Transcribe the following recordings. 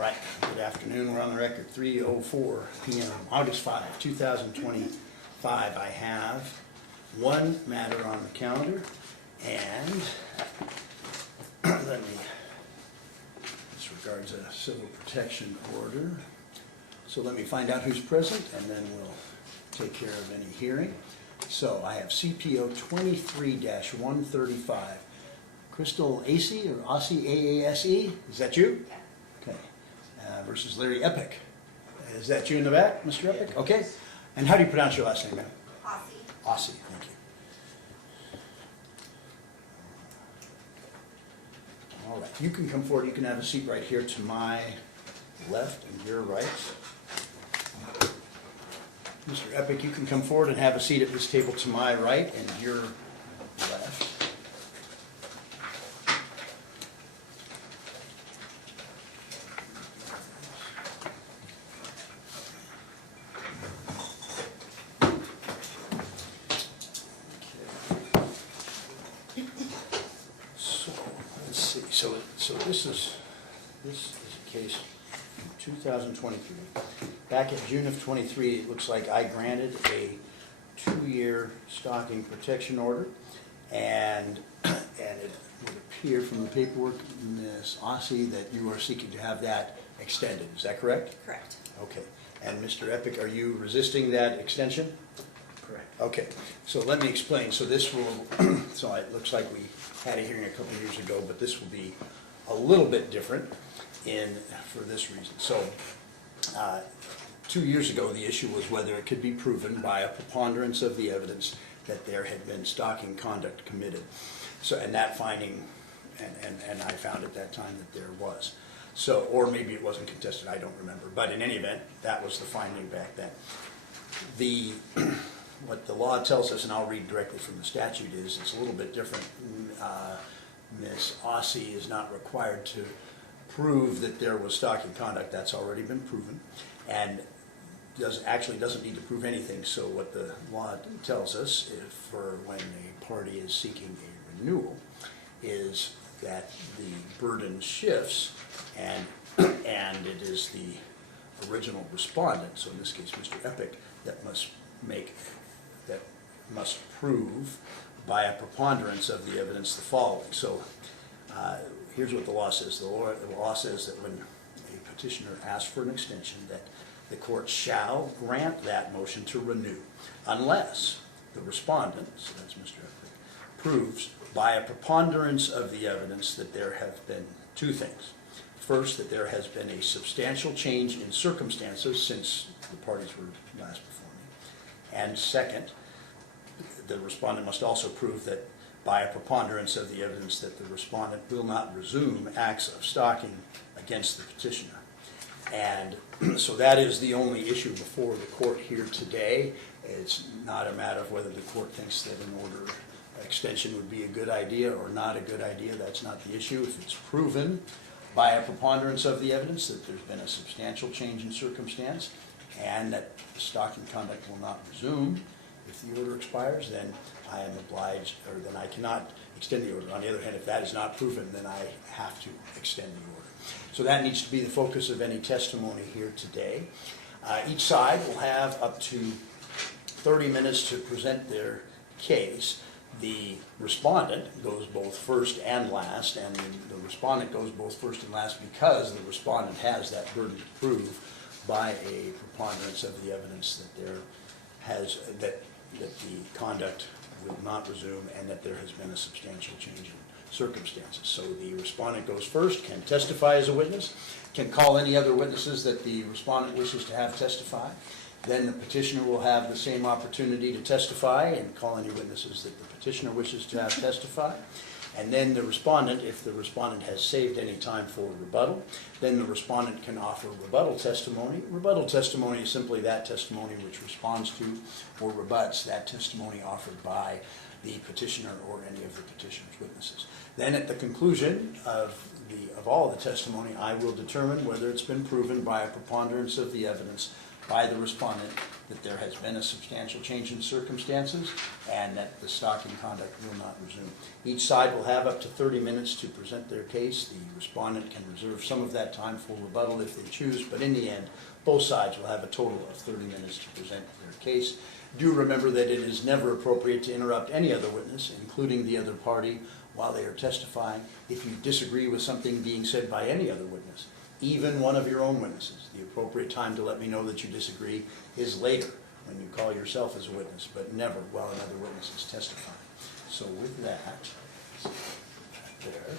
All right, good afternoon. We're on the record, 3:04 p.m., August 5, 2025. I have one matter on the calendar, and let me, this regards a civil protection order. So let me find out who's present, and then we'll take care of any hearing. So I have CPO 23-135. Crystal Aase, or Aase, A-A-S-E, is that you? Okay. Versus Larry Epic. Is that you in the back, Mr. Epic? Okay. And how do you pronounce your last name, ma'am? Aase. Aase, thank you. All right, you can come forward. You can have a seat right here to my left and your right. Mr. Epic, you can come forward and have a seat at this table to my right and your left. So this is a case from 2023. Back in June of 23, it looks like I granted a 2-year stalking protection order, and it would appear from the paperwork, Ms. Aase, that you are seeking to have that extended. Is that correct? Correct. Okay. And Mr. Epic, are you resisting that extension? Correct. Okay. So let me explain. So this will, so it looks like we had a hearing a couple of years ago, but this will be a little bit different for this reason. So 2 years ago, the issue was whether it could be proven by a preponderance of the evidence that there had been stalking conduct committed. So, and that finding, and I found at that time that there was. So, or maybe it wasn't contested, I don't remember. But in any event, that was the finding back then. What the law tells us, and I'll read directly from the statute, is it's a little bit different. Ms. Aase is not required to prove that there was stalking conduct. That's already been proven, and actually doesn't need to prove anything. So what the law tells us, for when a party is seeking a renewal, is that the burden shifts, and it is the original respondent, so in this case Mr. Epic, that must prove by a preponderance of the evidence the following. So here's what the law says. The law says that when a petitioner asks for an extension, that the court shall grant that motion to renew unless the respondent, so that's Mr. Epic, proves by a preponderance of the evidence that there have been two things. First, that there has been a substantial change in circumstances since the parties were last performing. And second, the respondent must also prove that by a preponderance of the evidence that the respondent will not resume acts of stalking against the petitioner. And so that is the only issue before the court here today. It's not a matter of whether the court thinks that an order extension would be a good idea or not a good idea. That's not the issue. If it's proven by a preponderance of the evidence that there's been a substantial change in circumstance and that the stalking conduct will not resume if the order expires, then I am obliged, or then I cannot extend the order. On the other hand, if that is not proven, then I have to extend the order. So that needs to be the focus of any testimony here today. Each side will have up to 30 minutes to present their case. The respondent goes both first and last, and the respondent goes both first and last because the respondent has that burden to prove by a preponderance of the evidence that that the conduct will not resume and that there has been a substantial change in circumstances. So the respondent goes first, can testify as a witness, can call any other witnesses that the respondent wishes to have testify. Then the petitioner will have the same opportunity to testify and call any witnesses that the petitioner wishes to have testify. And then the respondent, if the respondent has saved any time for rebuttal, then the respondent can offer rebuttal testimony. Rebuttal testimony is simply that testimony which responds to or rebuts that testimony offered by the petitioner or any of the petitioner's witnesses. Then at the conclusion of all the testimony, I will determine whether it's been proven by a preponderance of the evidence by the respondent that there has been a substantial change in circumstances and that the stalking conduct will not resume. Each side will have up to 30 minutes to present their case. The respondent can reserve some of that time for rebuttal if they choose, but in the end, both sides will have a total of 30 minutes to present their case. Do remember that it is never appropriate to interrupt any other witness, including the other party, while they are testifying. If you disagree with something being said by any other witness, even one of your own witnesses, the appropriate time to let me know that you disagree is later, when you call yourself as a witness, but never while another witness is testifying. So with that, there.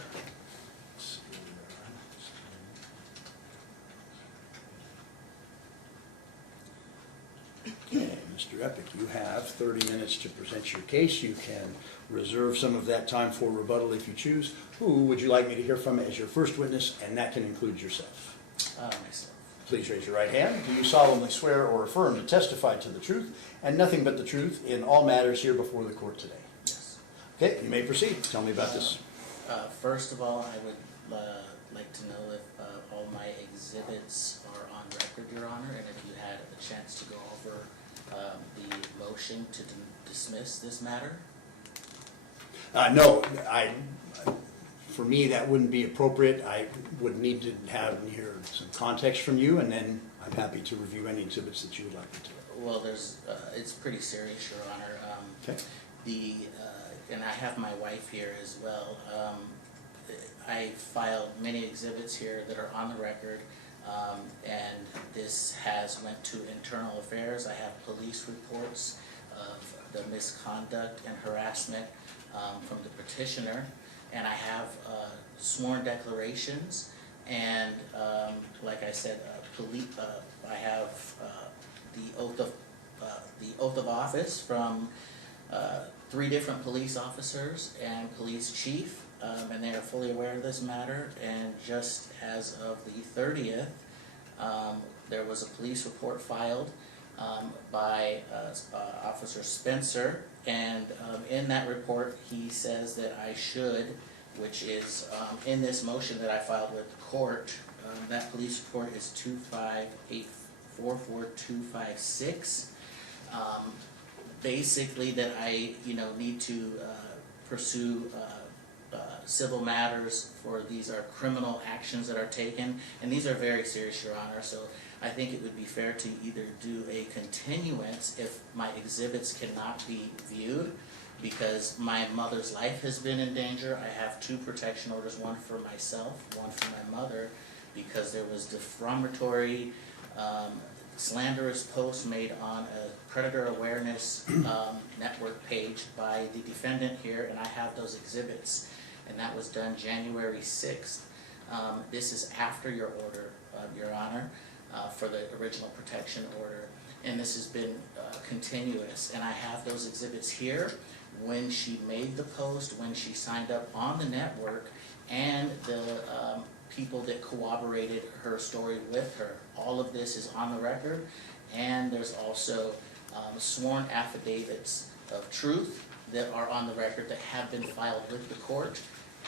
Okay, Mr. Epic, you have 30 minutes to present your case. You can reserve some of that time for rebuttal if you choose. Who would you like me to hear from as your first witness, and that can include yourself? Myself. Please raise your right hand. Do you solemnly swear or affirm to testify to the truth and nothing but the truth in all matters here before the court today? Yes. Okay, you may proceed. Tell me about this. First of all, I would like to know if all my exhibits are on record, Your Honor, and if you had a chance to go over the motion to dismiss this matter. No, for me, that wouldn't be appropriate. I would need to have hear some context from you, and then I'm happy to review any exhibits that you would like me to. Well, it's pretty serious, Your Honor. Okay. And I have my wife here as well. I filed many exhibits here that are on the record, and this has went to internal affairs. I have police reports of the misconduct and harassment from the petitioner, and I have sworn declarations, and like I said, I have the oath of office from 3 different police officers and police chief, and they are fully aware of this matter. And just as of the 30th, there was a police report filed by Officer Spencer, and in that report he says that I should, which is in this motion that I filed with the court, that police report is 25844-256. Basically that I need to pursue civil matters, for these are criminal actions that are taken, and these are very serious, Your Honor. So I think it would be fair to either do a continuance if my exhibits cannot be viewed, because my mother's life has been in danger. I have 2 protection orders, one for myself, one for my mother, because there was defamatory, slanderous posts made on a predator awareness network page by the defendant here, and I have those exhibits, and that was done January 6th. This is after your order, Your Honor, for the original protection order, and this has been continuous, and I have those exhibits here when she made the post, when she signed up on the network, and the people that corroborated her story with her. All of this is on the record, and there's also sworn affidavits of truth that are on the record that have been filed with the court,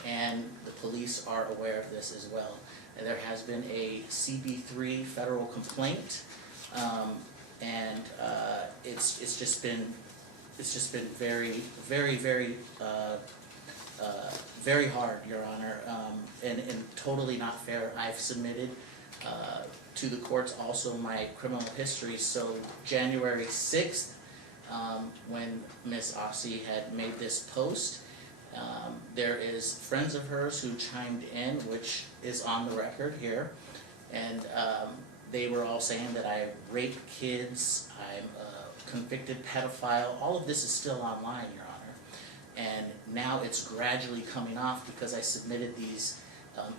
and the police are aware of this as well. And there has been a CB3 federal complaint, and it's just been very, very, very very hard, Your Honor, and totally not fair. I've submitted to the courts also my criminal history. So January 6th, when Ms. Aase had made this post, there is friends of hers who chimed in, which is on the record here, and they were all saying that I rape kids, I'm a convicted pedophile. All of this is still online, Your Honor. And now it's gradually coming off because I submitted these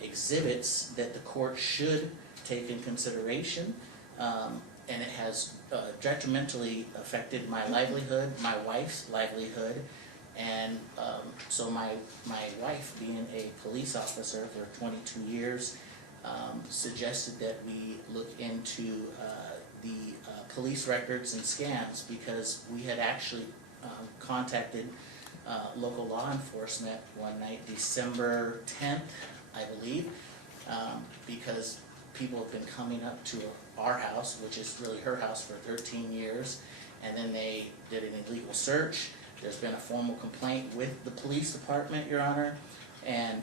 exhibits that the court should take in consideration, and it has detrimentally affected my livelihood, my wife's livelihood, and so my wife, being a police officer for 22 years, suggested that we look into the police records and scans, because we had actually contacted local law enforcement one night, December 10th, I believe, because people have been coming up to our house, which is really her house, for 13 years, and then they did an illegal search. There's been a formal complaint with the police department, Your Honor, and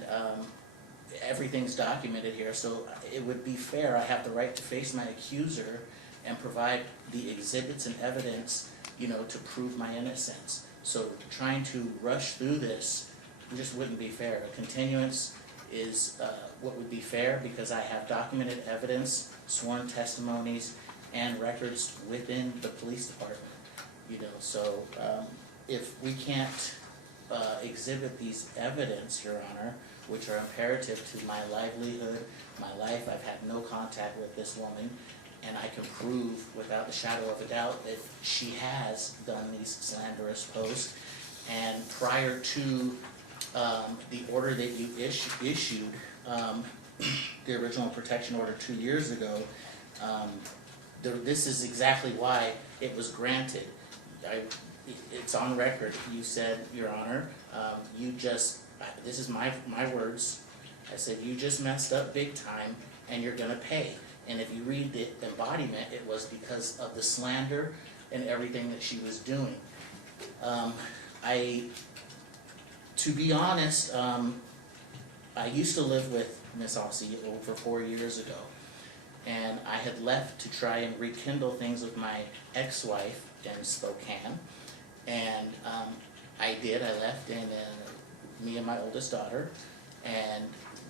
everything's documented here, so it would be fair. I have the right to face my accuser and provide the exhibits and evidence, you know, to prove my innocence. So trying to rush through this just wouldn't be fair. A continuance is what would be fair, because I have documented evidence, sworn testimonies, and records within the police department. You know, so if we can't exhibit these evidence, Your Honor, which are imperative to my livelihood, my life, I've had no contact with this woman, and I can prove without the shadow of a doubt that she has done these slanderous posts. And prior to the order that you issued, the original protection order 2 years ago, this is exactly why it was granted. It's on record. You said, Your Honor, this is my words, I said, you just messed up big time and you're gonna pay. And if you read the embodiment, it was because of the slander and everything that she was doing. To be honest, I used to live with Miss Aase over 4 years ago, and I had left to try and rekindle things with my ex-wife in Spokane, and I did. I left, and me and my oldest daughter, and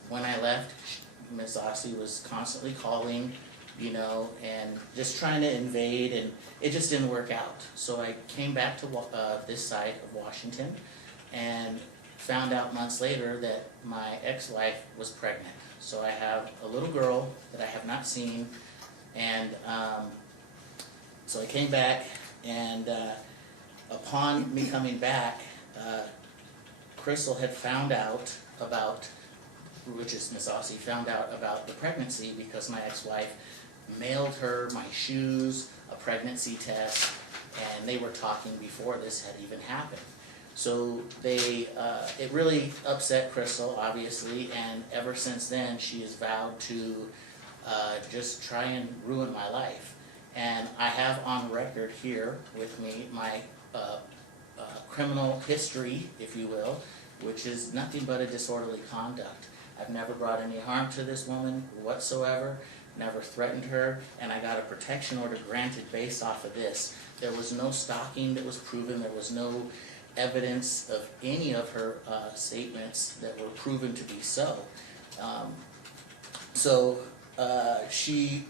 when I left, Miss Aase was constantly calling, you know, and just trying to invade, and it just didn't work out. So I came back to this side of Washington, and found out months later that my ex-wife was pregnant. So I have a little girl that I have not seen, and so I came back, and upon me coming back, Crystal had found out about, which is Miss Aase, found out about the pregnancy because my ex-wife mailed her my shoes, a pregnancy test, and they were talking before this had even happened. So it really upset Crystal, obviously, and ever since then she has vowed to just try and ruin my life. And I have on record here with me my criminal history, if you will, which is nothing but a disorderly conduct. I've never brought any harm to this woman whatsoever, never threatened her, and I got a protection order granted based off of this. There was no stalking that was proven, there was no evidence of any of her statements that were proven to be so. She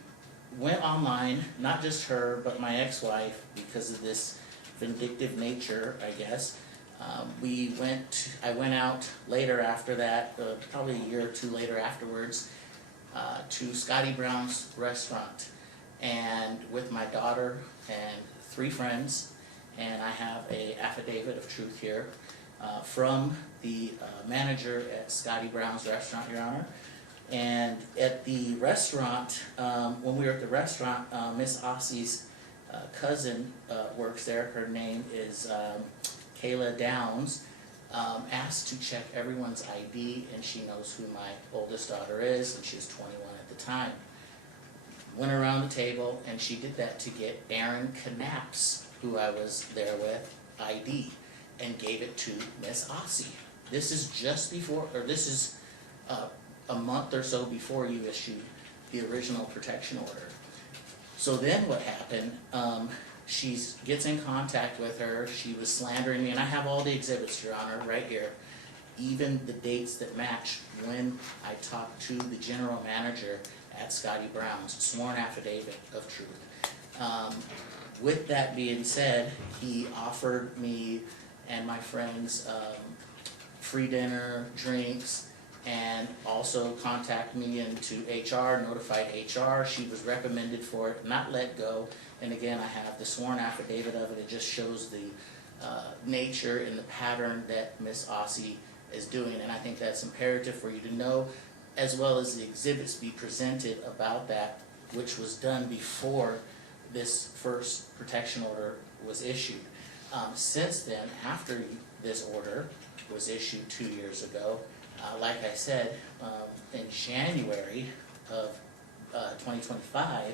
went online, not just her, but my ex-wife, because of this vindictive nature, I guess. I went out later after that, probably a year or two later afterwards, to Scotty Brown's restaurant, and with my daughter and 3 friends, and I have an affidavit of truth here from the manager at Scotty Brown's restaurant, Your Honor. And at the restaurant, when we were at the restaurant, Miss Aase's cousin works there. Her name is Kayla Downs. Asked to check everyone's ID, and she knows who my oldest daughter is, and she was 21 at the time. Went around the table, and she did that to get Erin Kunnap's, who I was there with, ID, and gave it to Miss Aase. This is just before, or this is a month or so before you issued the original protection order. So then what happened, she gets in contact with her, she was slandering me, and I have all the exhibits, Your Honor, right here, even the dates that match when I talked to the general manager at Scotty Brown's, sworn affidavit of truth. With that being said, he offered me and my friends free dinner, drinks, and also contacted me into HR, notified HR. She was reprimanded for it, not let go. And again, I have the sworn affidavit of it. It just shows the nature and the pattern that Miss Aase is doing. And I think that's imperative for you to know, as well as the exhibits be presented about that, which was done before this first protection order was issued. Since then, after this order was issued 2 years ago, like I said, in January of 2025,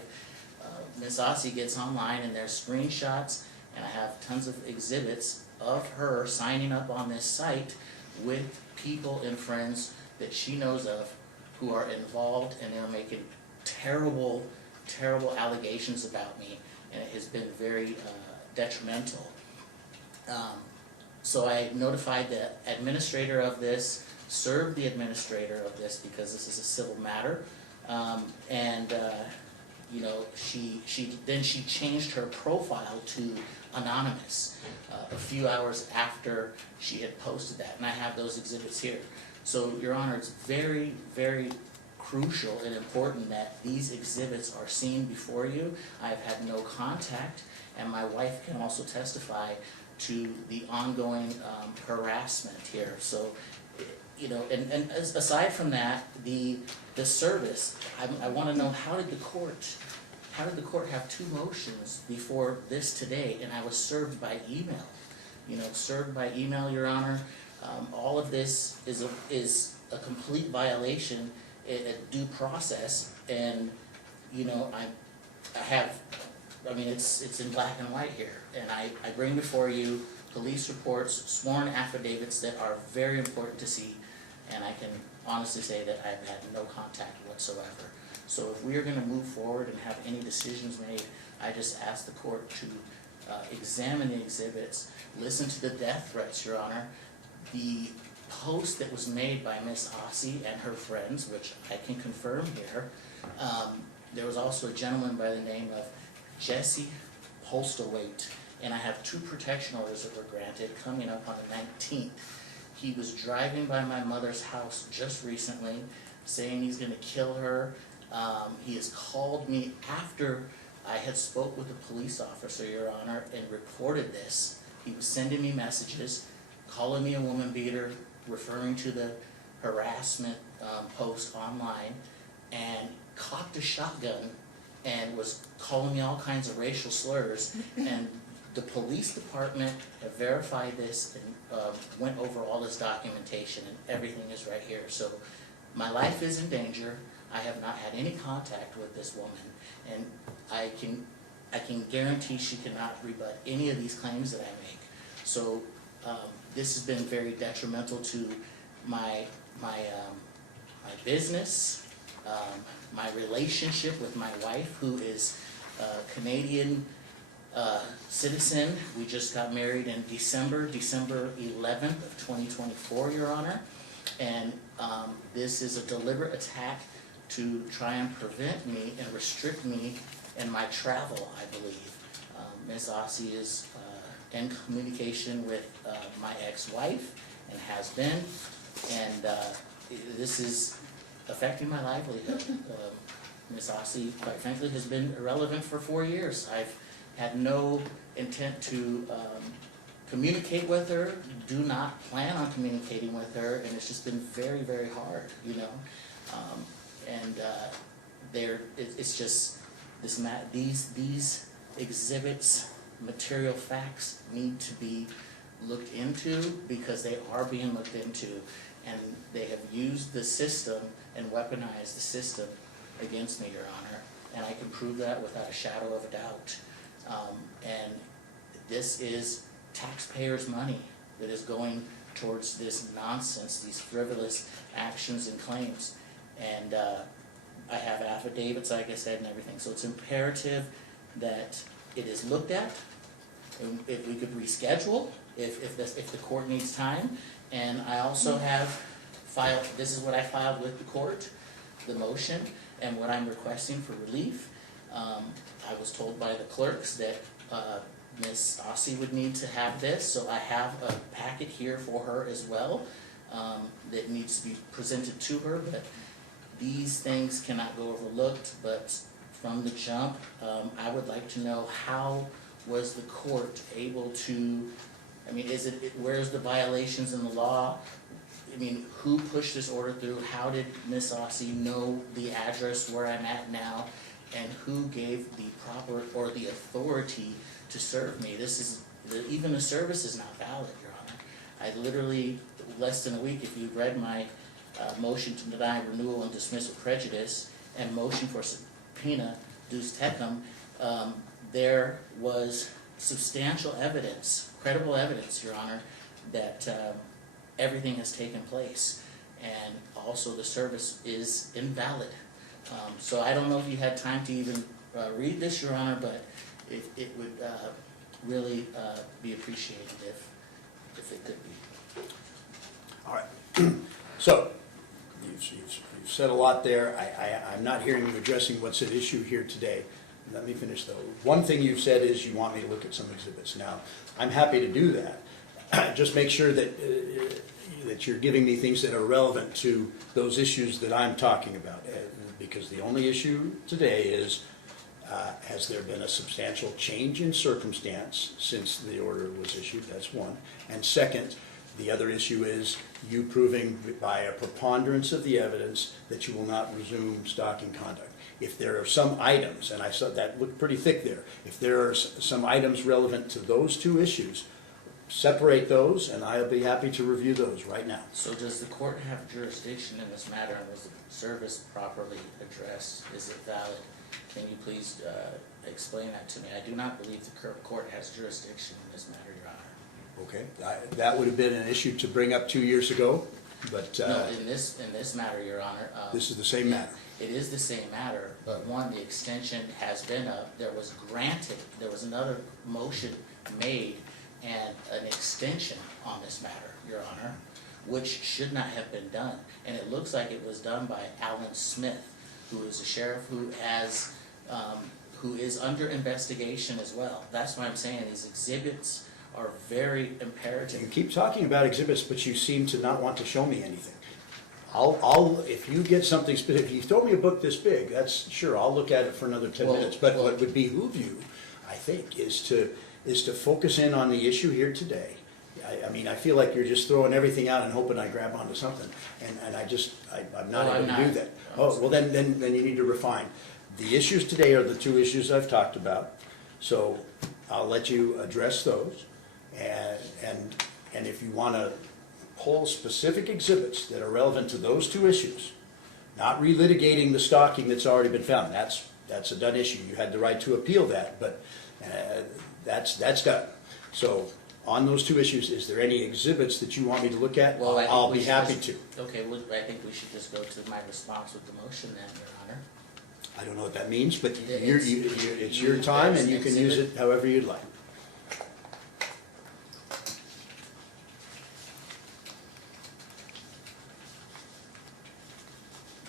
Ms. Aase gets online and there's screenshots, and I have tons of exhibits of her signing up on this site with people and friends that she knows of who are involved, and they're making terrible, terrible allegations about me, and it has been very detrimental. So I notified the administrator of this, served the administrator of this because this is a civil matter, you know, she changed her profile to anonymous a few hours after she had posted that, and I have those exhibits here. So, Your Honor, it's very, very crucial and important that these exhibits are seen before you. I've had no contact, and my wife can also testify to the ongoing harassment here. So, you know, and aside from that, the service, I want to know, how did the court have two motions before this today, and I was served by email? You know, served by email, Your Honor. All of this is a complete violation, a due process, and you know, I mean, it's in black and white here, and I bring before you police reports, sworn affidavits that are very important to see, and I can honestly say that I've had no contact whatsoever. So if we are going to move forward and have any decisions made, I just ask the court to examine the exhibits, listen to the death threats, Your Honor. The post that was made by Ms. Aase and her friends, which I can confirm here, there was also a gentleman by the name of Jesse Holstowait, and I have 2 protection orders that were granted coming up on the 19th. He was driving by my mother's house just recently, saying he's going to kill her. He has called me after I had spoke with a police officer, Your Honor, and reported this. He was sending me messages, calling me a woman beater, referring to the harassment post online, and cocked a shotgun and was calling me all kinds of racial slurs. And the police department have verified this and went over all this documentation, and everything is right here. So my life is in danger. I have not had any contact with this woman, and I can guarantee she cannot rebut any of these claims that I make. So this has been very detrimental to my business, my relationship with my wife, who is a Canadian citizen. We just got married in December 11th of 2024, Your Honor, and this is a deliberate attack to try and prevent me and restrict me in my travel, I believe. Ms. Aase is in communication with my ex-wife and has been, and this is affecting my livelihood. Ms. Aase, quite frankly, has been irrelevant for 4 years. I've had no intent to communicate with her, do not plan on communicating with her, and it's just been very, very hard, you know. It's just these exhibits, material facts need to be looked into, because they are being looked into, and they have used the system and weaponized the system against me, Your Honor, and I can prove that without a shadow of a doubt. And this is taxpayers' money that is going towards this nonsense, these frivolous actions and claims. And I have affidavits, like I said, and everything. So it's imperative that it is looked at, and if we could reschedule, if the court needs time. And I also have filed, this is what I filed with the court, the motion, and what I'm requesting for relief. I was told by the clerks that Ms. Aase would need to have this, so I have a packet here for her as well that needs to be presented to her, but these things cannot go overlooked. But from the jump, I would like to know, how was the court able to, I mean, where's the violations in the law? I mean, who pushed this order through? How did Ms. Aase know the address where I'm at now? And who gave the proper or the authority to serve me? Even the service is not valid, Your Honor. I literally, less than a week, if you read my motion to deny renewal and dismissal prejudice and motion for subpoena, Deus Tecum, there was substantial evidence, credible evidence, Your Honor, that everything has taken place, and also the service is invalid. So I don't know if you had time to even read this, Your Honor, but it would really be appreciated if it could be. All right. So, you've said a lot there. I'm not hearing you addressing what's at issue here today. Let me finish though. One thing you've said is you want me to look at some exhibits. Now, I'm happy to do that. Just make sure that that you're giving me things that are relevant to those issues that I'm talking about. Because the only issue today is, has there been a substantial change in circumstance since the order was issued? That's one. And second, the other issue is you proving by a preponderance of the evidence that you will not resume stalking conduct. If there are some items, and I saw that looked pretty thick there, if there are some items relevant to those two issues, separate those, and I'll be happy to review those right now. So does the court have jurisdiction in this matter, and was the service properly addressed? Is it valid? Can you please explain that to me? I do not believe the court has jurisdiction in this matter, Your Honor. Okay, that would have been an issue to bring up 2 years ago, but no, in this matter, Your Honor. This is the same matter. It is the same matter, but one, the extension has been up. There was granted, there was another motion made and an extension on this matter, Your Honor, which should not have been done. And it looks like it was done by Alan Smith, who is a sheriff who is under investigation as well. That's why I'm saying these exhibits are very imperative. You keep talking about exhibits, but you seem to not want to show me anything. If you get something specific, if you throw me a book this big, that's sure, I'll look at it for another 10 minutes. But what would behoove you, I think, is to focus in on the issue here today. I mean, I feel like you're just throwing everything out and hoping I grab onto something, and I'm not able to do that. Oh, well then you need to refine. The issues today are the two issues I've talked about, so I'll let you address those, and if you want to pull specific exhibits that are relevant to those two issues, not relitigating the stalking that's already been found. That's a done issue. You had the right to appeal that, but that's done. So on those two issues, is there any exhibits that you want me to look at? Well, I'll be happy to. Okay, well, I think we should just go to my response with the motion then, Your Honor. I don't know what that means, but it's your time and you can use it however you'd like.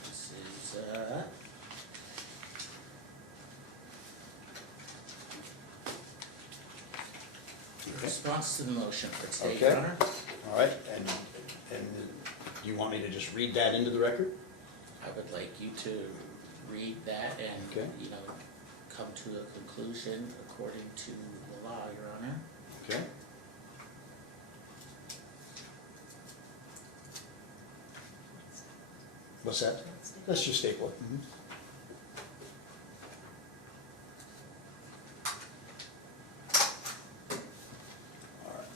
This is, response to the motion for today, Your Honor. All right, and you want me to just read that into the record? I would like you to read that and, Okay. come to a conclusion according to the law, Your Honor. Okay. What's that? Let's just staple it. All right.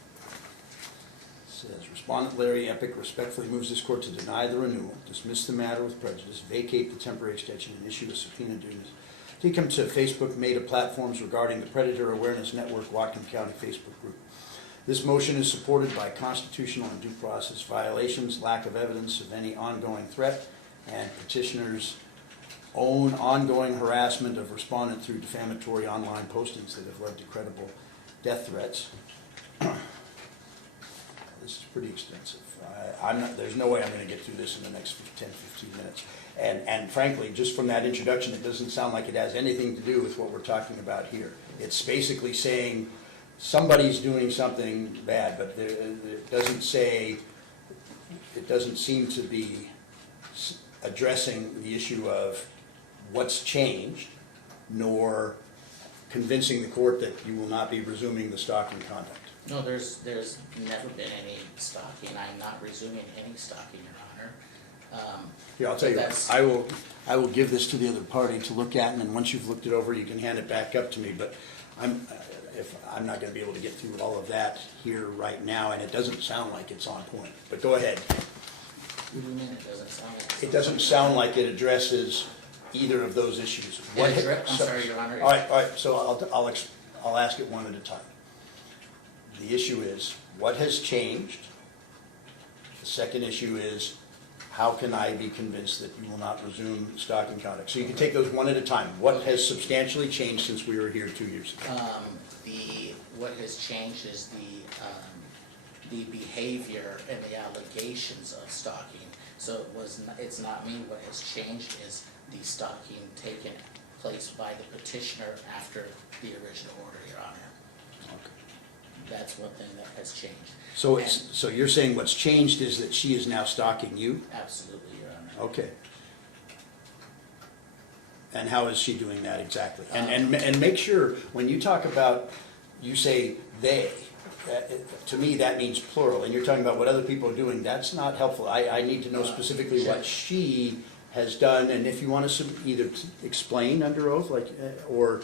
It says, Respondent Larry Epic respectfully moves this court to deny the renewal, dismiss the matter with prejudice, vacate the temporary extension, and issue a subpoena to come to Facebook meta platforms regarding the Predator Awareness Network Whatcom County Facebook group. This motion is supported by constitutional and due process violations, lack of evidence of any ongoing threat, and petitioner's own ongoing harassment of respondent through defamatory online postings that have led to credible death threats. This is pretty extensive. There's no way I'm going to get through this in the next 10, 15 minutes. And frankly, just from that introduction, it doesn't sound like it has anything to do with what we're talking about here. It's basically saying somebody's doing something bad, but it doesn't seem to be addressing the issue of what's changed, nor convincing the court that you will not be resuming the stalking conduct. No, there's never been any stalking. I'm not resuming any stalking, Your Honor. Here, I'll tell you what, I will give this to the other party to look at, and then once you've looked it over, you can hand it back up to me, but I'm not going to be able to get through all of that here right now, and it doesn't sound like it's on point, but go ahead. What do you mean it doesn't sound like it's It doesn't sound like it addresses either of those issues. I'm sorry, Your Honor. All right, so I'll ask it one at a time. The issue is, what has changed? The second issue is, how can I be convinced that you will not resume stalking conduct? So you can take those one at a time. What has substantially changed since we were here 2 years ago? What has changed is the behavior and the allegations of stalking. So it's not me. What has changed is the stalking taken place by the petitioner after the original order, Your Honor. Okay. That's one thing that has changed. So so you're saying what's changed is that she is now stalking you? Absolutely, Your Honor. Okay. And how is she doing that exactly? And make sure, when you talk about, you say they, to me that means plural, and you're talking about what other people are doing, that's not helpful. I need to know specifically what she has done, and if you want to either explain under oath, like, or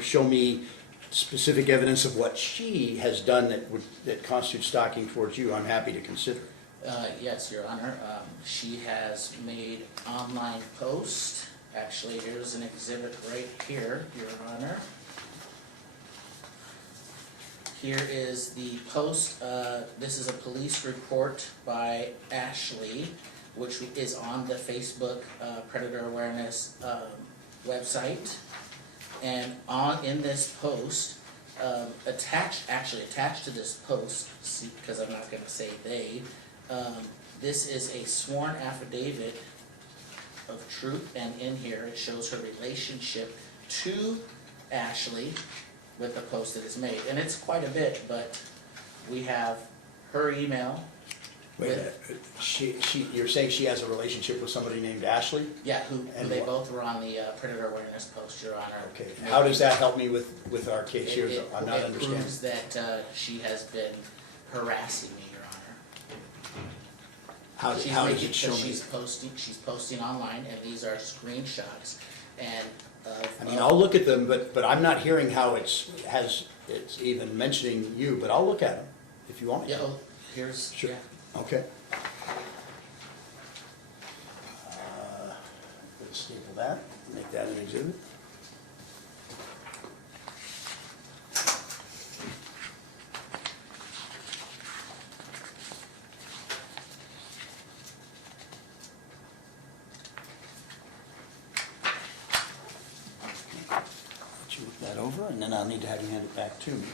show me specific evidence of what she has done that constitutes stalking towards you, I'm happy to consider. Yes, Your Honor. She has made online posts. Actually, here's an exhibit right here, Your Honor. Here is the post. This is a police report by Ashley, which is on the Facebook Predator Awareness website. And in this post, attached to this post, see, because I'm not going to say they, this is a sworn affidavit of truth, and in here it shows her relationship to Ashley with the post that is made. And it's quite a bit, but we have her email. Wait a minute, you're saying she has a relationship with somebody named Ashley? Yeah, who they both were on the Predator Awareness post, Your Honor. Okay, how does that help me with our case here? I'm not understanding. It proves that she has been harassing me, Your Honor. How does it show me? She's posting online, and these are screenshots. And I mean, I'll look at them, but I'm not hearing how it's even mentioning you. But I'll look at them if you want me. Yeah, here's sure. Yeah. Okay. Let's staple that. Make that an exhibit. Look that over, and then I'll need to have you hand it back to me.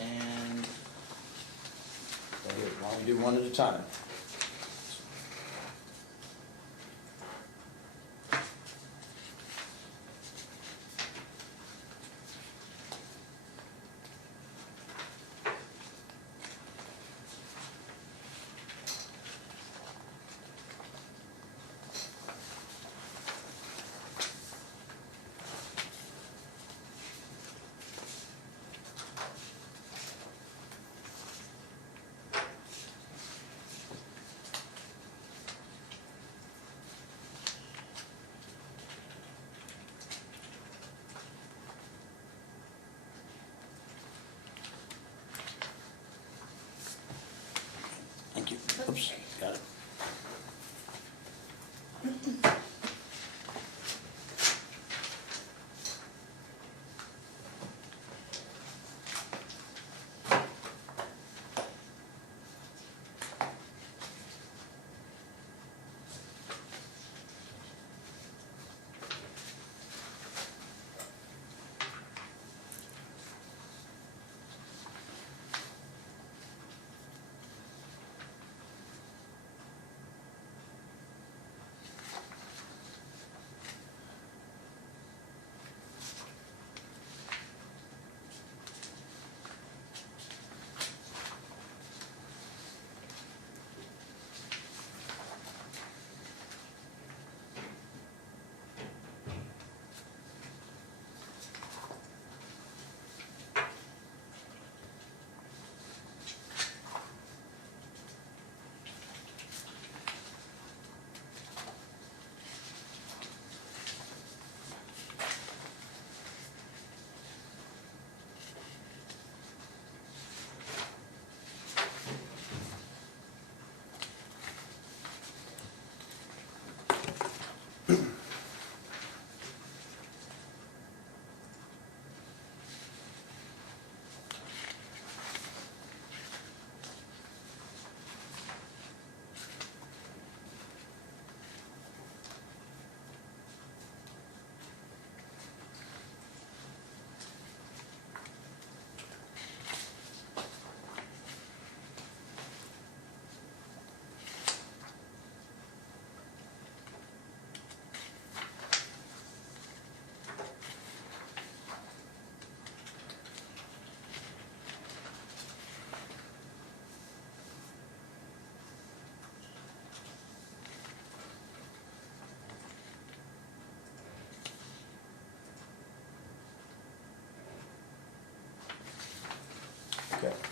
And So here, why don't we do one at a time? Thank you. Oops, got it.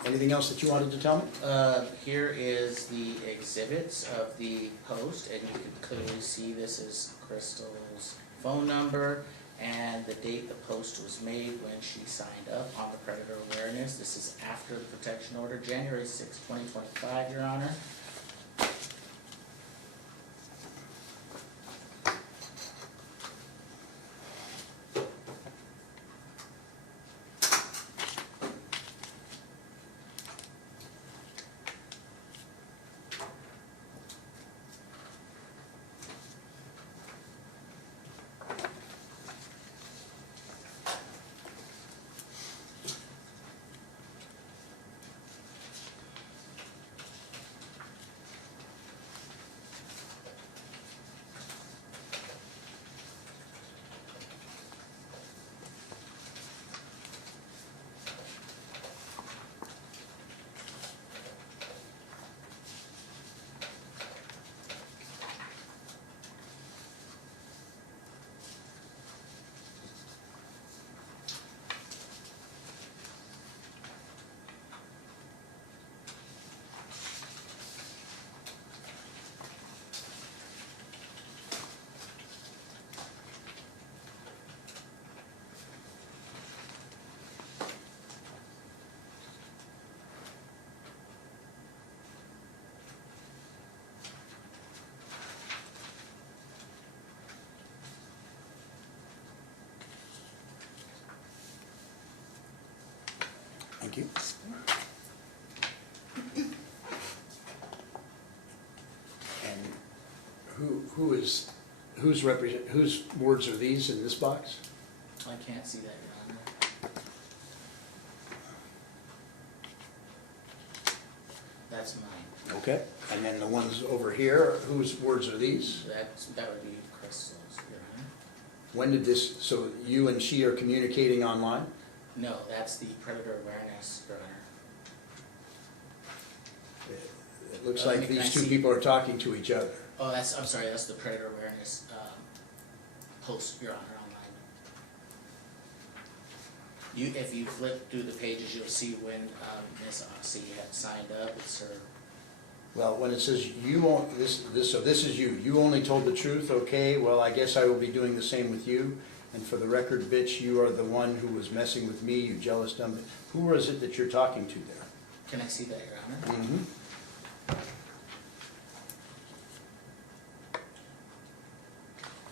Anything else that you wanted to tell me? Here is the exhibits of the post, and you can clearly see this is Crystal's phone number and the date the post was made when she signed up on the predator awareness. This is after the protection order, January 6, 2025, Your Honor. Thank you. And whose words are these in this box? I can't see that, Your Honor. That's mine. Okay. And then the ones over here, whose words are these? That would be Crystal's, Your Honor. When did this, so you and she are communicating online? No, that's the predator awareness, Your Honor. It looks Can like I these two see? people are talking to each other. Oh, I'm sorry, that's the predator awareness post, Your Honor, online. If you flip through the pages, you'll see when Ms. Aase had signed up. It's her. Well, when it says you won't, so this is you. You only told the truth, okay, well, I guess I will be doing the same with you. And for the record, bitch, you are the one who was messing with me, you jealous dumb. Who is it that you're talking to there? Can I see that, Your Honor? Mm-hmm.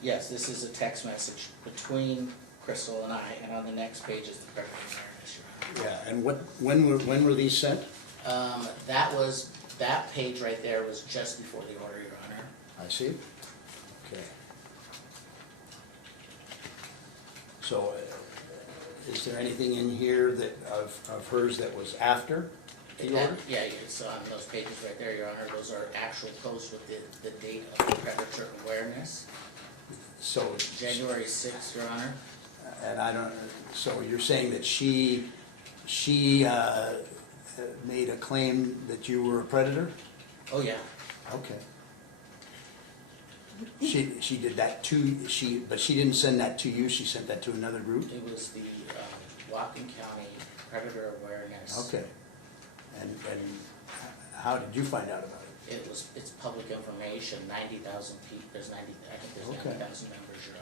Yes, this is a text message between Crystal and I, and on the next page is the predator awareness, Your Honor. Yeah, and when were these sent? That page right there was just before the order, Your Honor. I see. Okay. So, is there anything in here that of hers that was after the order? Yeah, it's on those pages right there, Your Honor. Those are actual posts with the date of the predator awareness. So January 6th, Your Honor. And I don't. So you're saying that she made a claim that you were a predator? Oh, yeah. Okay. She did that to but she didn't send that to you. She sent that to another group. It was the Whatcom County Predator Awareness. Okay. And how did you find out about it? It's public information. 90,000 people. I think there's Okay. 90,000 members, Your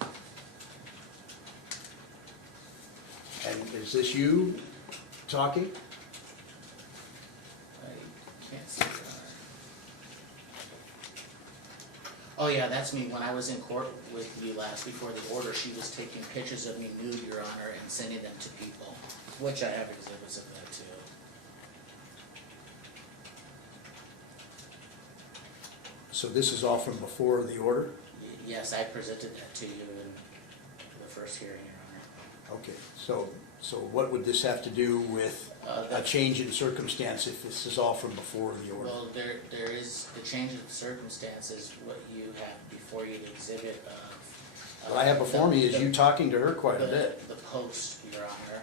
Honor. And is this you talking? I can't see, Your Honor. Oh yeah, that's me. When I was in court with you last before the order, she was taking pictures of me nude, Your Honor, and sending them to people, which I have exhibits of that too. So this is all from before the order? Yes, I presented that to you in the first hearing, Your Honor. Okay. So what would this have to do with a change in circumstance if this is all from before the order? Well, there is the change of circumstances, what you have before you, the exhibit of. What I have before me is you talking to her quite a bit. The post, Your Honor.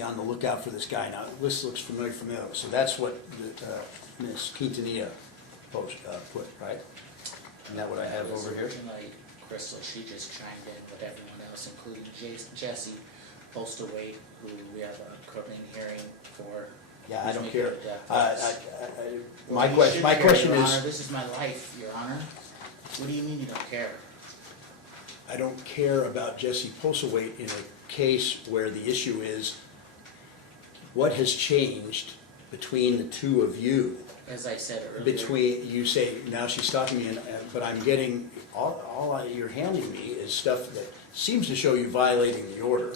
be on the lookout for this guy. Now, this looks familiar from the other, so that's what Ms. Quintanilla put, right? Isn't that what I have over here? Originally, Crystal, she just chimed in with everyone else, including Jesse Postaway, who we have a criminal hearing for. Yeah, I don't care. Well, My question Your is, Honor, this is my life, Your Honor. What do you mean you don't care? I don't care about Jesse Postlethwaite in a case where the issue is what has changed between the two of you. As I said earlier. Between, you say, now she's stopping me, but I'm getting, you're handing me is stuff that seems to show you violating the order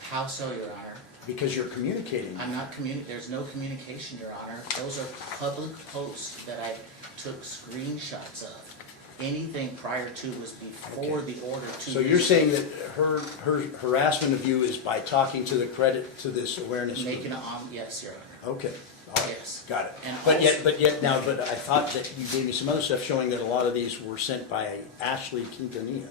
How so, Your Honor? because you're communicating. I'm not there's no communication, Your Honor. Those are public posts that I took screenshots of. Anything prior to was before Okay. the order to. So you're saying that her harassment of you is by talking to the credit to this awareness group? Making it on, yes, Your Honor. Okay, all right, Yes. got it. And But also- I thought that you gave me some other stuff showing that a lot of these were sent by Ashley Quintanilla.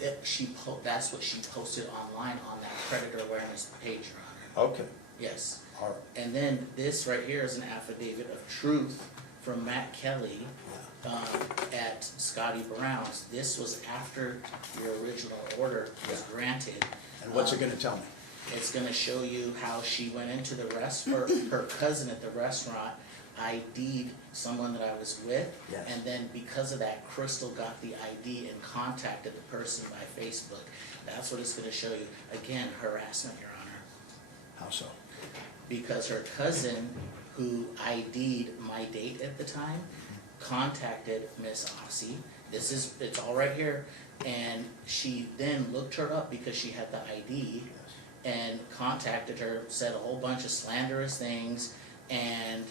That's what she posted online on that creditor awareness page, Your Honor. Okay, Yes. all right. And then this right here is an affidavit of truth from Matt Kelly at Scotty Brown's. This was after your original order was granted. And what's it gonna tell me? It's gonna show you how she went into the her cousin at the restaurant ID'd someone that I was with. Yes. And then because of that, Crystal got the ID and contacted the person by Facebook. That's what it's gonna show you. Again, harassment, Your Honor. How so? Because her cousin, who ID'd my date at the time, contacted Miss Aase. It's all right here. And she then looked her up because she had the ID and contacted her, said a whole bunch of slanderous things. And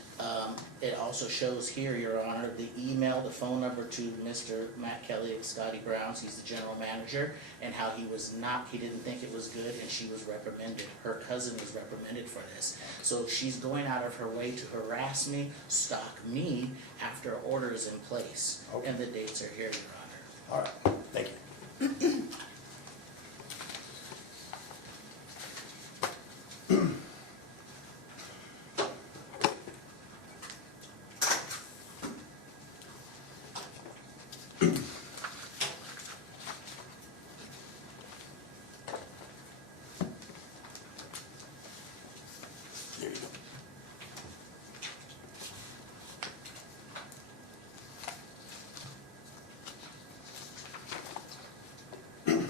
it also shows here, Your Honor, the email, the phone number to Mr. Matt Kelly at Scotty Brown's, he's the general manager, and how he didn't think it was good and she was reprimanded. Her cousin was reprimanded for this. So she's going out of her way to harass me, stalk me after order is in place. Okay. And the dates are here, Your Honor. All right, thank you. There you go.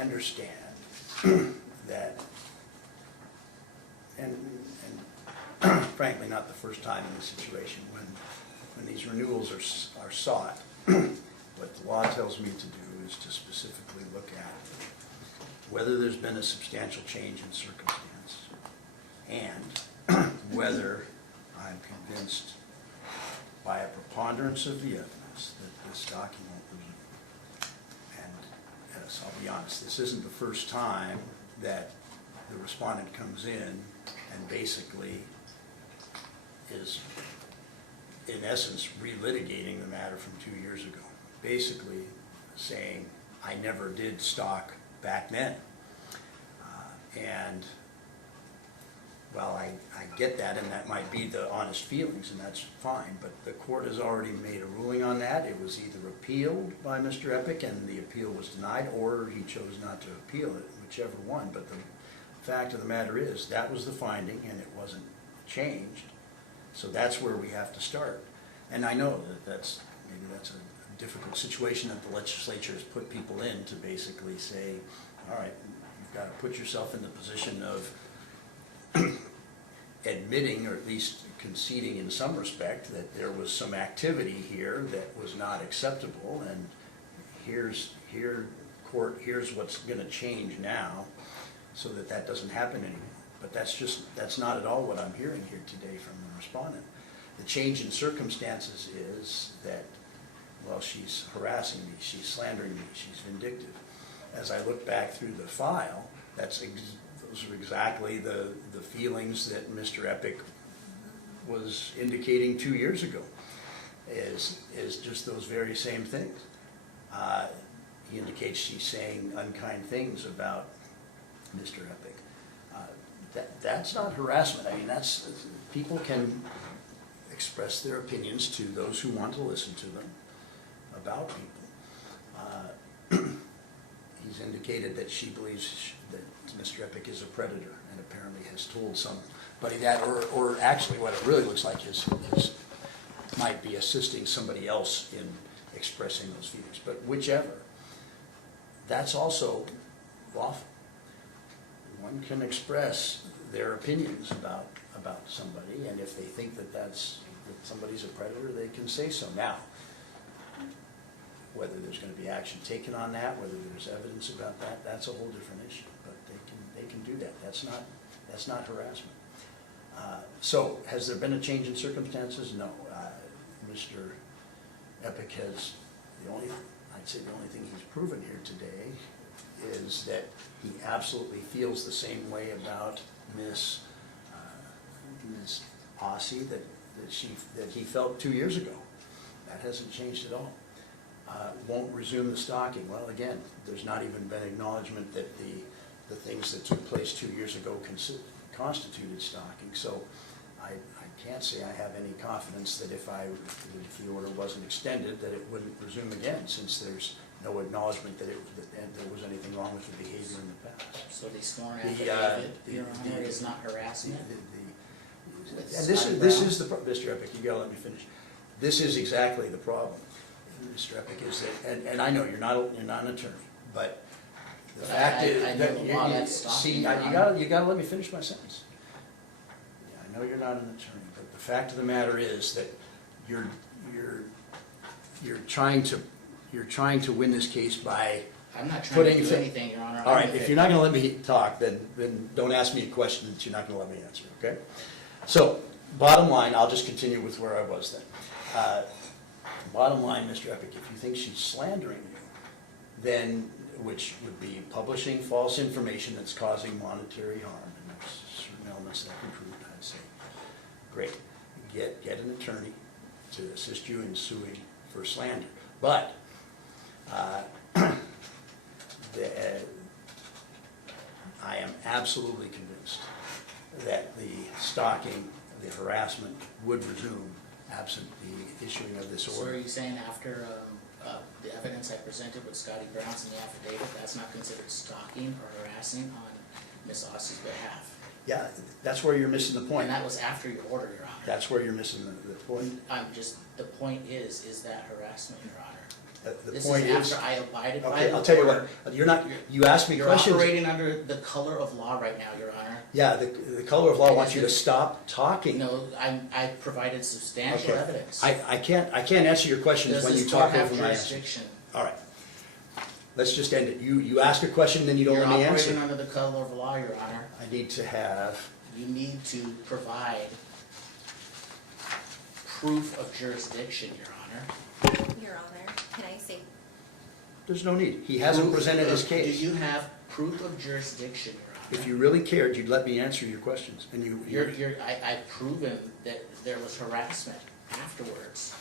Understand that, and frankly, not the first time in this situation, when these renewals are sought, what the law tells me to do is to specifically look at whether there's been a substantial change in circumstance and whether I'm convinced by a preponderance of the evidence that this document was. I'll be honest, this isn't the first time that the respondent comes in and basically is, in essence, relitigating the matter from 2 years ago. Basically saying, I never did stalk back then. And well, I get that, and that might be the honest feelings, and that's fine, but the court has already made a ruling on that. It was either appealed by Mr. Epic, and the appeal was denied, or he chose not to appeal it, whichever one. But the fact of the matter is, that was the finding, and it wasn't changed. So that's where we have to start. And I know that maybe that's a difficult situation that the legislature has put people in to basically say, all right, you've got to put yourself in the position of admitting, or at least conceding in some respect, that there was some activity here that was not acceptable, and court, here's what's going to change now so that that doesn't happen anymore. But that's not at all what I'm hearing here today from the respondent. The change in circumstances is that, well, she's harassing me, she's slandering me, she's vindictive. As I look back through the file, those are exactly the feelings that Mr. Epic was indicating 2 years ago, is just those very same things. He indicates she's saying unkind things about Mr. Epic. That's not harassment. I mean, people can express their opinions to those who want to listen to them about people. He's indicated that she believes that Mr. Epic is a predator, and apparently has told somebody that, or actually what it really looks like is might be assisting somebody else in expressing those feelings. But whichever, that's also lawful. One can express their opinions about somebody, and if they think that somebody's a predator, they can say so. Now, whether there's going to be action taken on that, whether there's evidence about that, that's a whole different issue. But they can do that. That's not harassment. So, has there been a change in circumstances? No. Mr. Epic has I'd say the only thing he's proven here today is that he absolutely feels the same way about Miss Aase that he felt 2 years ago. That hasn't changed at all. Won't resume the stalking. Well, again, there's not even been acknowledgement that the things that took place 2 years ago constituted stalking. So I can't say I have any confidence that if the order wasn't extended, that it wouldn't resume again, since there's no acknowledgement that there was anything wrong with the behavior in the past. So the sworn affidavit, Your Honor, is not harassment? And this is the Mr. Epic, you gotta let me finish. This is exactly the problem, Mr. Epic, is that, and I know you're not an attorney, but the fact is that you gotta let me finish my sentence. Yeah, I know you're not an attorney, but the fact of the matter is that you're trying to win this case by I'm not trying to do anything, Your Honor. All right, if you're not going to let me talk, then don't ask me a question that you're not going to let me answer, okay? So, bottom line, I'll just continue with where I was then. Bottom line, Mr. Epic, if you think she's slandering you, then, which would be publishing false information that's causing monetary harm, and there's certain elements that can prove, I'd say, great, get an attorney to assist you in suing for slander. But, I am absolutely convinced that the stalking, the harassment would resume absent the issuing of this So order. are you saying after the evidence I presented with Scotty Brown's in the affidavit, that's not considered stalking or harassing on Ms. Aase's behalf? Yeah, that's where you're missing the point. And that was after your order, Your Honor. That's where you're missing the point. The point is that harassment, Your Honor? The This point is is, after I abided by okay, the I'll tell you order. what, you asked me You're questions. operating under the color of law right now, Your Honor. Yeah, the color of law wants you to stop talking. No, I provided substantial Okay. evidence. I can't answer your questions Does when you this court talk have over my answer. jurisdiction? All right. Let's just end it. You ask a question, then you don't You're let me operating answer. under the color of law, Your Honor. I need to have, You need to provide proof of jurisdiction, Your Honor. Your Honor, can I say, there's no need. He hasn't presented his case. Do you have proof of jurisdiction, Your Honor? If you really cared, you'd let me answer your questions, and I've proven that there was harassment afterwards.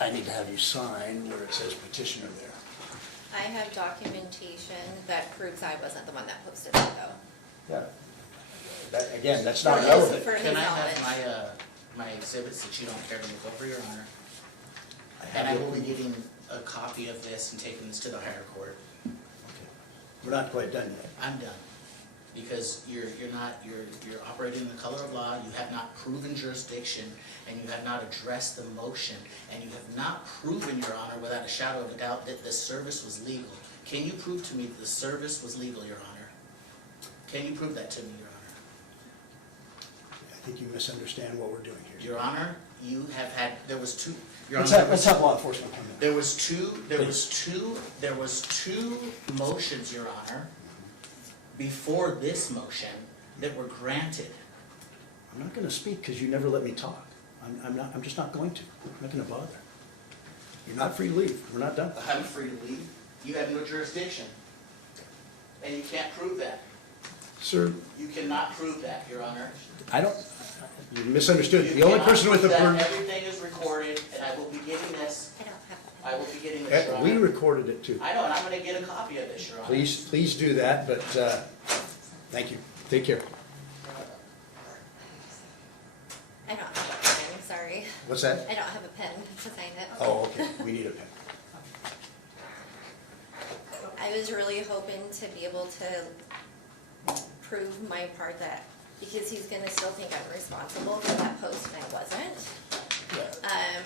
I need to have you sign where it says petitioner there. I have documentation that proves I wasn't the one that posted it though. Yeah. Again, that's not For his- relevant. for his Can I knowledge. have my exhibits that you don't care to look over, Your Honor? have And I it. will be getting a copy of this and taking this to the higher court. Okay. We're not quite done yet. I'm done. Because you're operating in the color of law, you have not proven jurisdiction, and you have not addressed the motion, and you have not proven, Your Honor, without a shadow of a doubt, that the service was legal. Can you prove to me that the service was legal, Your Honor? Can you prove that to me, Your Honor? I think you misunderstand what we're doing here. Your Honor, you have had, there was two, Your Let's Honor, have law enforcement come in. there was two motions, Your Honor, before this motion that were granted. I'm not gonna speak because you never let me talk. I'm just not going to. I'm not gonna bother. You're not free to leave. We're not done. I'm free to leave. You have no jurisdiction. And you can't prove that. Sir, You cannot prove that, Your Honor. you misunderstood. You The only cannot person with the prove that. burden. Everything is recorded, and I will be getting this. I don't have. I will be getting this, Your Honor. We recorded it too. I know, and I'm gonna get a copy of this, Your Honor. Please do that, but, thank you. Take care. I don't What's that? I don't have a pen to sign it. Oh, okay, we need a pen. I was really hoping to be able to prove my part that, because he's gonna still think I'm responsible for that post and I wasn't. Yeah.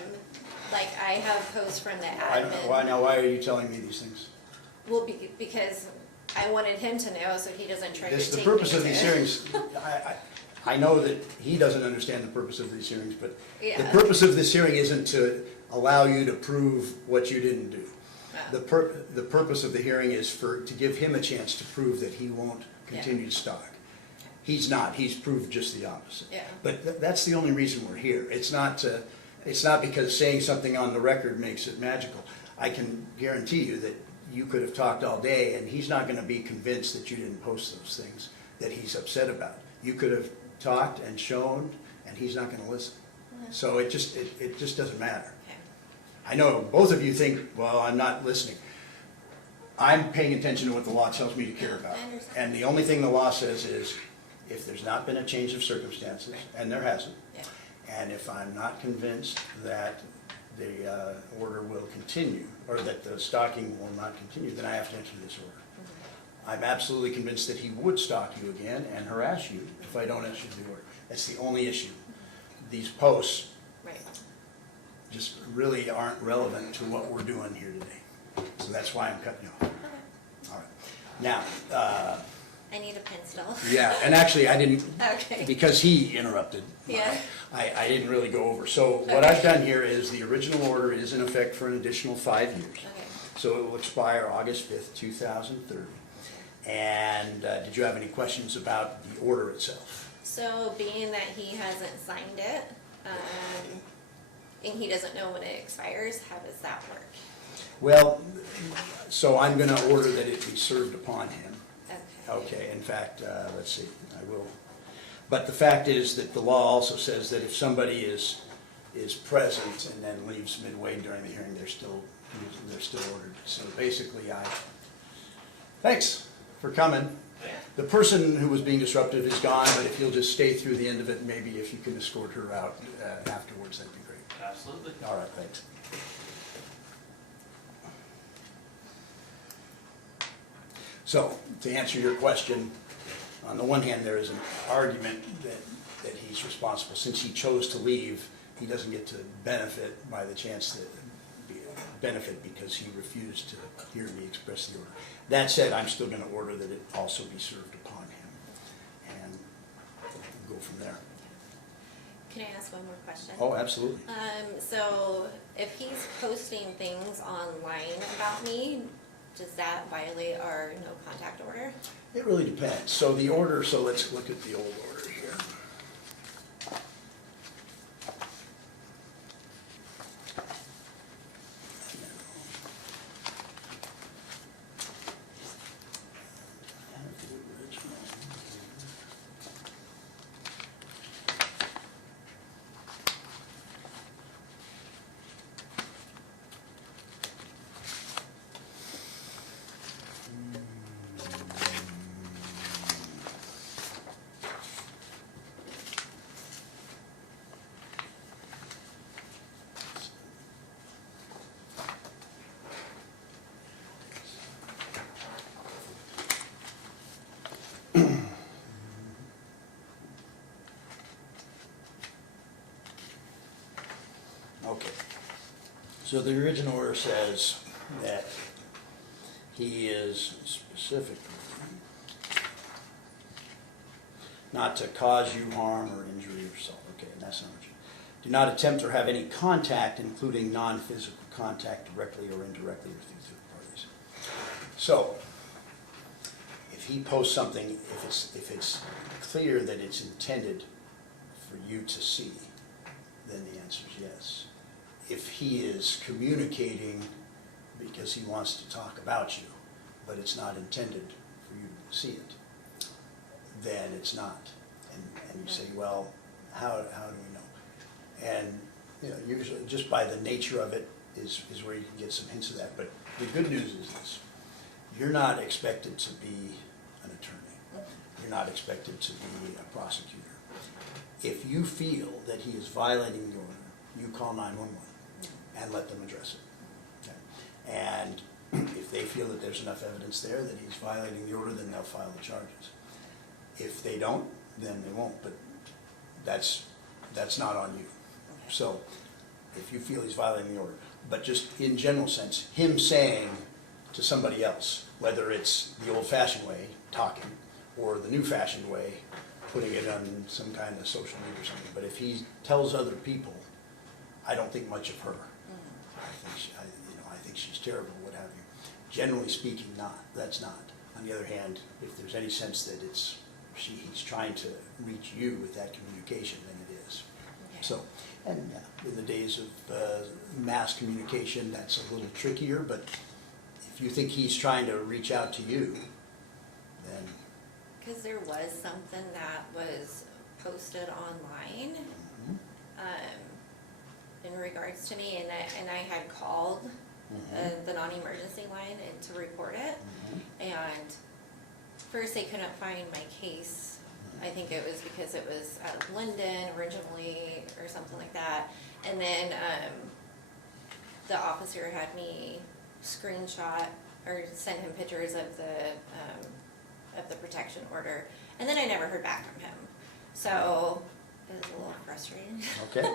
Like I have posts from the I don't know, admin. why are you telling me these things? Well, because I wanted him to know so he doesn't try to take The me purpose of to- these hearings, I know that he doesn't understand the purpose of these hearings, but the Yeah. purpose of this hearing isn't to allow you to prove what you didn't do. Oh. The purpose of the hearing is to give him a chance to prove that he won't continue to stalk. He's not, he's proved just the opposite. Yeah. But that's the only reason we're here. It's not because saying something on the record makes it magical. I can guarantee you that you could have talked all day and he's not gonna be convinced that you didn't post those things that he's upset about. You could have talked and shown and he's not gonna listen. So it just doesn't matter. Okay. I know both of you think, well, I'm not listening. I'm paying attention to what the law tells me to care about. I understand. And the only thing the law says is, if there's not been a change of circumstances, and there hasn't, Yeah. and if I'm not convinced that the order will continue, or that the stalking will not continue, then I have to enter this order. I'm absolutely convinced that he would stalk you again and harass you if I don't issue the order. That's the only issue. These posts Right. just really aren't relevant to what we're doing here today. So that's why I'm cutting you off. Okay. All right. Now, I need a pen still. yeah, and actually I didn't, Okay. because he interrupted, Yeah. I didn't really go over. So what I've done here is the original order is in effect for an additional 5 years. Okay. So it will expire August 5th, 2030. And did you have any questions about the order itself? So being that he hasn't signed it, and he doesn't know when it expires, how does that work? Well, so I'm going to order that it be served upon him. Okay. Okay, in fact, let's see, I will. But the fact is that the law also says that if somebody is present and then leaves midway during the hearing, they're still ordered. So basically, thanks for coming. The person who was being disruptive is gone, but if you'll just stay through the end of it, maybe if you can escort her out afterwards, that'd be great. Absolutely. All right, thanks. So, to answer your question, on the one hand, there is an argument that he's responsible. Since he chose to leave, he doesn't get to benefit by the chance to benefit because he refused to hear me express the order. That said, I'm still going to order that it also be served upon him, and go from there. Can I ask one more question? Oh, absolutely. So if he's posting things online about me, does that violate our no contact order? It really depends. So the order, so let's look at the old order here. Okay. So the original order says that he is specifically not to cause you harm or injury or assault. Okay, and that's not what you do. Not attempt or have any contact, including non-physical contact, directly or indirectly or through third parties. So, if he posts something, if it's clear that it's intended for you to see, then the answer is yes. If he is communicating because he wants to talk about you, but it's not intended for you to see it, then it's not. And you say, well, how do we know? And usually just by the nature of it is where you can get some hints of that. But the good news is this: you're not expected to be an attorney. You're not expected to be a prosecutor. If you feel that he is violating the order you call 911 and let them address it. Okay? And if they feel that there's enough evidence there that he's violating the order, then they'll file the charges. If they don't, then they won't, but that's not on you. So if you feel he's violating the order, but just in general sense, him saying to somebody else, whether it's the old-fashioned way, talking, or the new-fashioned way, putting it on some kind of social media or something, but if he tells other people, I don't think much of her. I think she's terrible, what have you. Generally speaking, that's not. On the other hand, if there's any sense that he's trying to reach you with that communication, then it is. Okay. So, and in the days of mass communication, that's a little trickier, but if you think he's trying to reach out to you, then... Because there was something that was posted online in regards to me, and I had called the non-emergency line to report it, and first they couldn't find my case. I think it was because it was out of Linden originally or something like that, and then the officer had me screenshot or send him pictures of the protection order, and then I never heard back from him. So it was a little frustrating. Okay.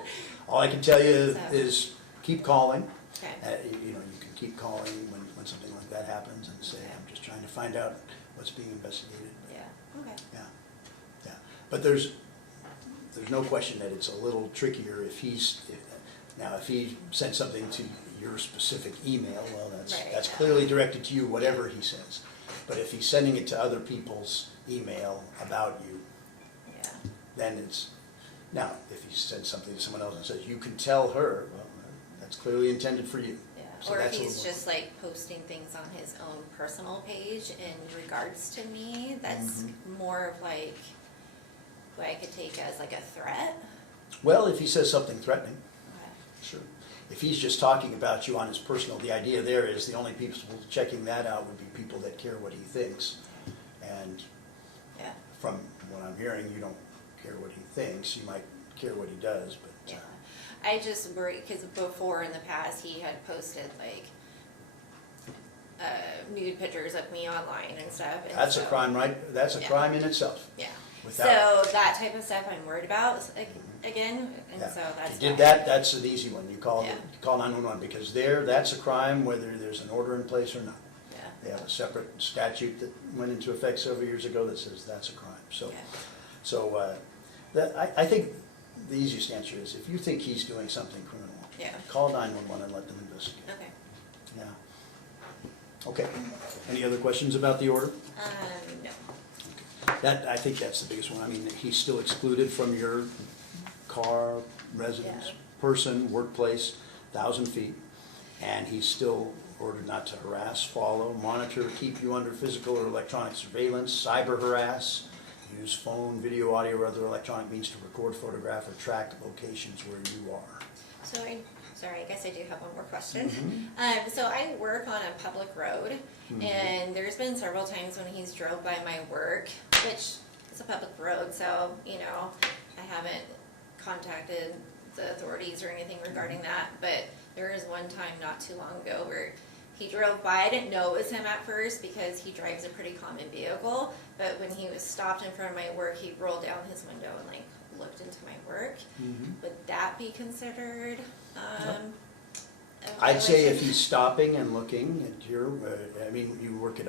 All I can tell you is keep calling. Okay. You can keep calling when something like that happens and say, I'm just trying to find out what's being investigated. Yeah. Okay. Yeah. But there's no question that it's a little trickier if he sent something to your specific email, well, that's clearly directed to you, whatever he says. But if he's sending it to other people's email about you, then it's, now, if he sends something to someone else and says, you can tell her, well, that's clearly intended for you. Yeah. So Or if that's a he's little just like posting things on his own personal page in regards to me, that's more of like what I could take as like a threat. Well, if he says something threatening, Okay. sure. If he's just talking about you on his personal, the idea there is the only people checking that out would be people that care what he thinks. And Yeah. from what I'm hearing, you don't care what he thinks. You might care what he does, but... Yeah. I just worry, because before in the past, he had posted like nude pictures of me online and stuff. And that's a crime, right? That's a crime in itself. Yeah. Without, so that type of stuff I'm worried about again, and yeah. so that's If you did why. that, that's an easy one. You call 911 because that's a crime whether there's an order in place or not. Yeah. They have a separate statute that went into effect several years ago that says that's a crime. So, I think the easiest answer is if you think he's doing something criminal, call 911 and let them investigate. Okay. Yeah. Okay. Any other questions about the order? No. I think that's the biggest one. I mean, he's still excluded from your car, residence, person, workplace, 1,000 feet, and he's still ordered not to harass, follow, monitor, keep you under physical or electronic surveillance, cyber harass, use phone, video, audio, or other electronic means to record, photograph, or track locations where you are. So I guess I do have one more question. So I work on a public road, and there's been several times when he's drove by my work, which is a public road, so, I haven't contacted the authorities or anything regarding that, but there was one time not too long ago where he drove by. I didn't know it was him at first because he drives a pretty common vehicle, but when he was stopped in front of my work, he rolled down his window and like looked into my work. Would that be considered a I'd say if violation? he's stopping and looking at your, you work at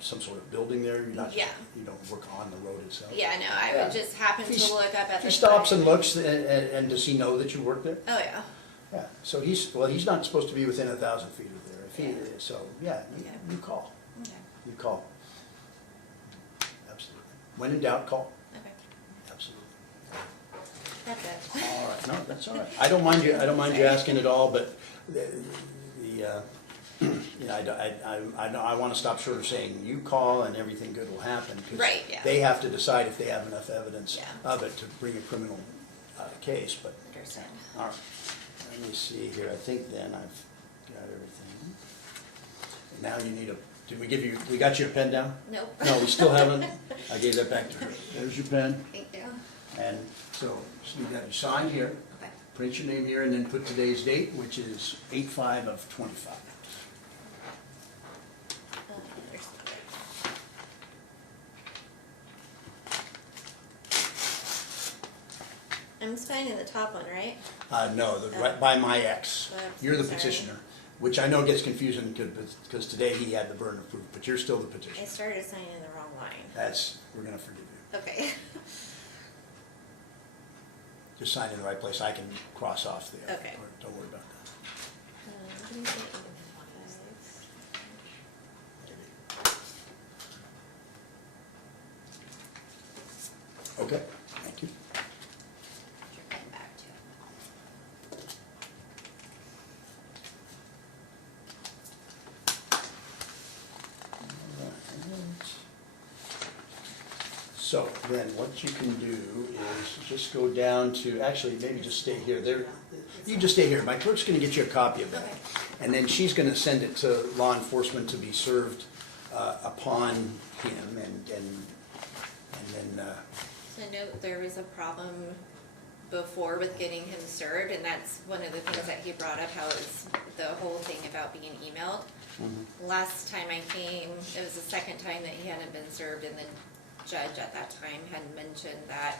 some sort of building there, you don't work on the road itself. Yeah, no, I would just happen to look up at the If he stops sign. and looks, and does he know that you work there? Oh, yeah. Yeah, so he's not supposed to be within 1,000 feet of there. If he is, so, you call. Okay. You call. Absolutely. When in doubt, call. Okay. Absolutely. That's it. All right, no, that's all right. I don't mind you asking at all, but I want to stop short of saying you call and everything good will happen. 'Cause Right, yeah. they have to decide if they have enough evidence Yeah. of it to bring a criminal case, but. Understand. All right, let me see here. I think then I've got everything. And now you need we got you a pen down? Nope. No, we still haven't. I gave that back to her. There's your pen. Thank you. And so, just need to have you sign here. Okay. Print your name here and then put today's date, which is 8/5 of 25. I'm signing the top one, right? No, right by my ex. Oops, You're the sorry. petitioner, which I know gets confusing because today he had the burden of proof, but you're still the I petitioner. started signing the wrong line. We're gonna forgive you. Okay. Just sign in the right place. I can cross off the other Okay. part. Don't worry about that. What do you think? Okay, thank you. You're getting back to it. So then what you can do is just go down to, actually, maybe just stay here. You just stay here. My clerk's gonna get you a copy of that. Okay. And then she's gonna send it to law enforcement to be served upon him and then, So I know there was a problem before with getting him served, and that's one of the things that he brought up, how it's the whole thing about being emailed. Last time I came, it was the second time that he hadn't been served, and the judge at that time had mentioned that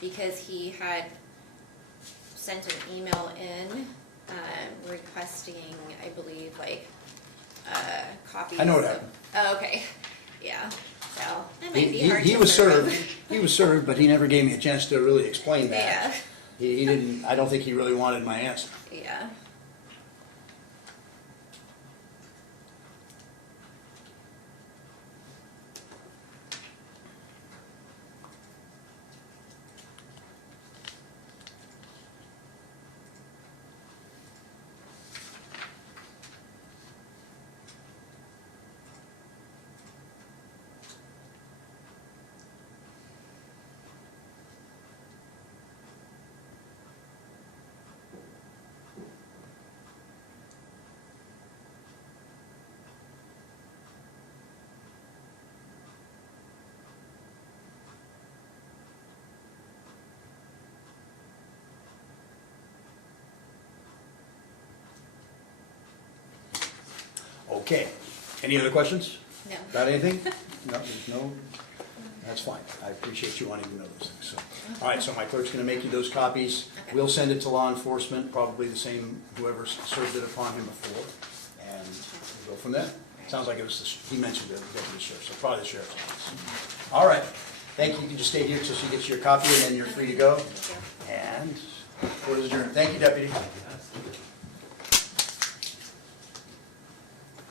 because he had sent an email in requesting, I believe, like, copies. I know what of- happened. Oh, okay, yeah, so, it might be hard He to was serve served, him. he was served, but he never gave me a chance to really explain that. Yeah, He didn't, I don't think he really wanted my answer. yeah. Okay, any other questions? No. Got anything? No, there's no, that's fine. I appreciate you wanting to know those things, so. All right, so my clerk's gonna make you those copies. Okay. We'll send it to law enforcement, probably the same, whoever served it upon him before, and we'll go from there. Sounds like it was, he mentioned the deputy sheriff, so probably the sheriff's office. All right, thank you. You can just stay here till she gets your copy, and then you're free to go. Thank you. And court is adjourned. Thank you, deputy.